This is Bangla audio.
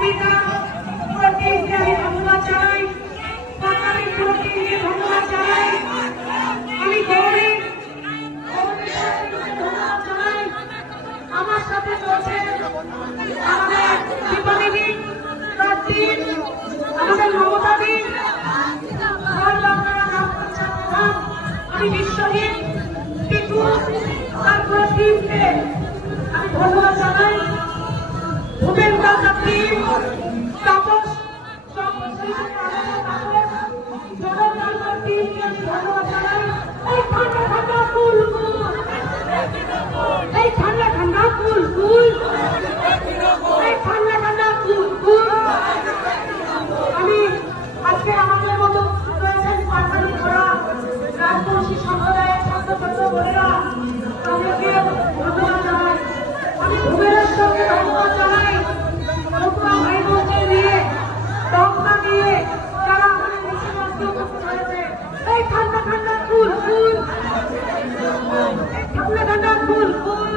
ভূমিকা প্রত্যেককে আমি ধন্যবাদ জানাই, সরকারি প্রত্যেককে ধন্যবাদ জানাই, আমি গৌরী ধন্যবাদ জানাই। আমার সাথে চলছে আমাদের দীপালিদি, প্রার্থী, আমাদের মমতাদি, আমি বিশ্বজিৎ, টিটু, তারপরে টিমকে আমি ধন্যবাদ জানাই। ভূপেন্দ্র চাকরি, তাপস, টিমকে আমি ধন্যবাদ জানাই। এই ঠান্ডা ঠান্ডা ফুল ফুল, এই ঠান্ডা ঠান্ডা ফুল ফুল, এই ঠান্ডা ঠান্ডা ফুল ফুল। আমি আজকে আমাদের মতো রয়েছেন পাঠানি ঘোড়া রাজবংশী সম্প্রদায়ের ছাত্র ছাত্র বোনেরা, তাদেরকে ধন্যবাদ জানাই। আমি ভুবনেশ্বরকে ধন্যবাদ জানাই, নতুন ভাই বোনকে নিয়ে দমকা দিয়ে যারা আমাদের দেশে রাষ্ট্র করতে হয়েছে। এই ঠান্ডা ঠান্ডা ফুল ফুল, এই ঠান্ডা ঠান্ডা ফুল ফুল।